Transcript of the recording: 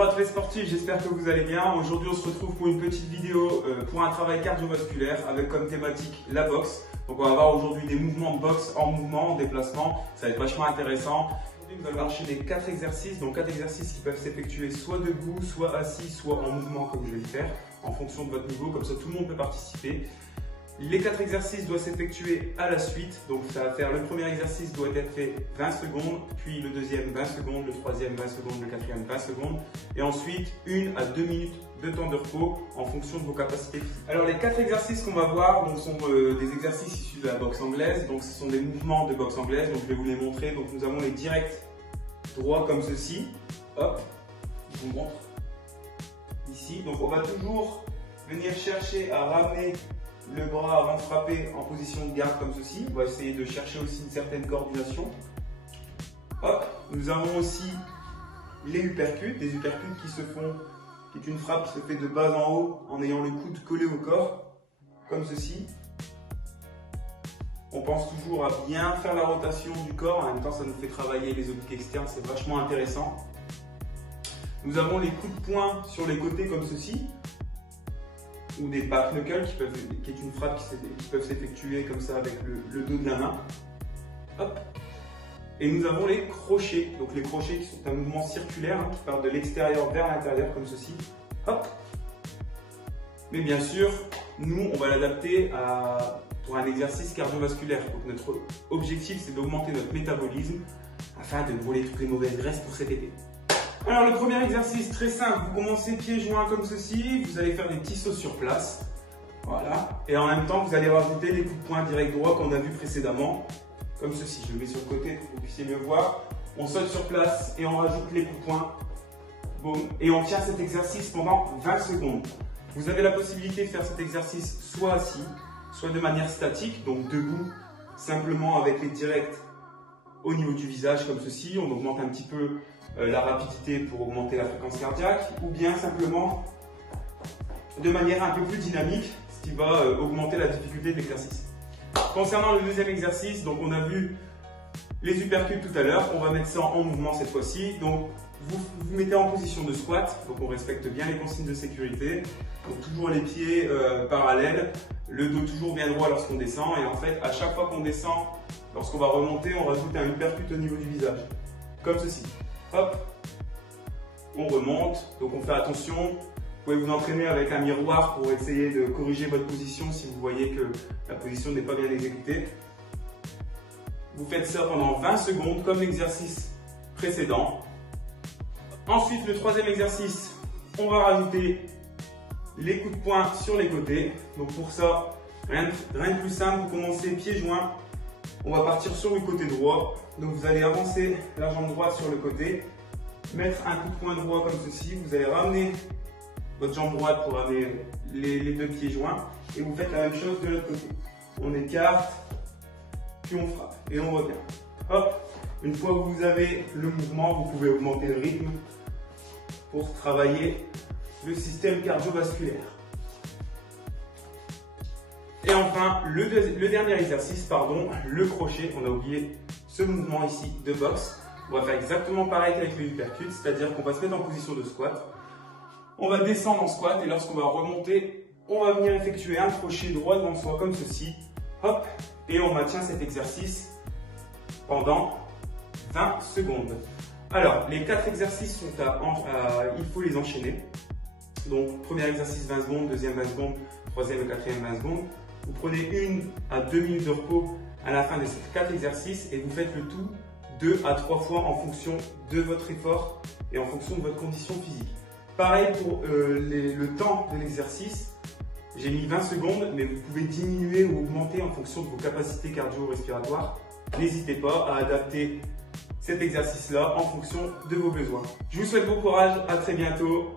Bonjour à tous les sportifs, j'espère que vous allez bien. Aujourd'hui on se retrouve pour une petite vidéo pour un travail cardiovasculaire avec comme thématique la boxe. Donc on va voir aujourd'hui des mouvements de boxe en mouvement, en déplacement, ça va être vachement intéressant. Aujourd'hui nous allons enchaîner 4 exercices, donc 4 exercices qui peuvent s'effectuer soit debout, soit assis, soit en mouvement comme je vais le faire, en fonction de votre niveau, comme ça tout le monde peut participer. Les 4 exercices doivent s'effectuer à la suite, donc ça va faire le premier exercice doit être fait 20 secondes, puis le deuxième 20 secondes, le troisième 20 secondes, le quatrième 20 secondes, et ensuite 1 à 2 minutes de temps de repos en fonction de vos capacités physiques. Alors les 4 exercices qu'on va voir donc, sont des exercices issus de la boxe anglaise, donc ce sont des mouvements de boxe anglaise, donc je vais vous les montrer. Donc nous avons les directs droits comme ceci, hop, je vous montre ici, donc on va toujours venir chercher à ramener le bras avant de frapper en position de garde comme ceci. On va essayer de chercher aussi une certaine coordination. Hop, nous avons aussi les uppercuts, des uppercuts qui est une frappe qui se fait de bas en haut en ayant le coude collé au corps, comme ceci. On pense toujours à bien faire la rotation du corps, en même temps ça nous fait travailler les obliques externes, c'est vachement intéressant. Nous avons les coups de poing sur les côtés comme ceci, ou des back knuckles qui est une frappe qui peuvent s'effectuer comme ça avec le dos de la main. Hop. Et nous avons les crochets. Donc les crochets qui sont un mouvement circulaire qui part de l'extérieur vers l'intérieur comme ceci. Hop. Mais bien sûr, nous on va l'adapter pour un exercice cardiovasculaire. Donc notre objectif c'est d'augmenter notre métabolisme afin de brûler toutes les mauvaises graisses pour cet été. Alors le premier exercice très simple, vous commencez pieds joints comme ceci, vous allez faire des petits sauts sur place, voilà, et en même temps vous allez rajouter les coups de poing direct droit qu'on a vu précédemment, comme ceci. Je le mets sur le côté pour que vous puissiez mieux voir. On saute sur place et on rajoute les coups de poing, boum, et on tient cet exercice pendant 20 secondes. Vous avez la possibilité de faire cet exercice soit assis, soit de manière statique, donc debout, simplement avec les directs au niveau du visage comme ceci, on augmente un petit peu la rapidité pour augmenter la fréquence cardiaque, ou bien simplement de manière un peu plus dynamique, ce qui va augmenter la difficulté de l'exercice. Concernant le deuxième exercice, donc on a vu les uppercuts tout à l'heure, on va mettre ça en mouvement cette fois-ci. Donc vous mettez en position de squat, donc on respecte bien les consignes de sécurité, donc toujours les pieds parallèles, le dos toujours bien droit lorsqu'on descend, et en fait à chaque fois qu'on descend, lorsqu'on va remonter, on rajoute un uppercut au niveau du visage, comme ceci. Hop, on remonte, donc on fait attention. Vous pouvez vous entraîner avec un miroir pour essayer de corriger votre position si vous voyez que la position n'est pas bien exécutée. Vous faites ça pendant 20 secondes comme l'exercice précédent. Ensuite, le troisième exercice, on va rajouter les coups de poing sur les côtés. Donc pour ça, rien de plus simple, vous commencez pieds joints. On va partir sur le côté droit, donc vous allez avancer la jambe droite sur le côté, mettre un coup de poing droit comme ceci, vous allez ramener votre jambe droite pour ramener les deux pieds joints, et vous faites la même chose de l'autre côté. On écarte, puis on frappe, et on revient. Hop, une fois que vous avez le mouvement, vous pouvez augmenter le rythme pour travailler le système cardiovasculaire. Et enfin, le dernier exercice, le crochet. On a oublié ce mouvement ici de boxe. On va faire exactement pareil qu'avec les uppercuts, c'est-à-dire qu'on va se mettre en position de squat. On va descendre en squat et lorsqu'on va remonter, on va venir effectuer un crochet droit devant soi comme ceci. Hop, et on maintient cet exercice pendant 20 secondes. Alors, les 4 exercices sont il faut les enchaîner. Donc, premier exercice 20 secondes, deuxième 20 secondes, troisième et quatrième 20 secondes. Vous prenez 1 à 2 minutes de repos à la fin de ces 4 exercices et vous faites le tout 2 à 3 fois en fonction de votre effort et en fonction de votre condition physique. Pareil pour le temps de l'exercice, j'ai mis 20 secondes, mais vous pouvez diminuer ou augmenter en fonction de vos capacités cardio-respiratoires. N'hésitez pas à adapter cet exercice-là en fonction de vos besoins. Je vous souhaite bon courage, à très bientôt.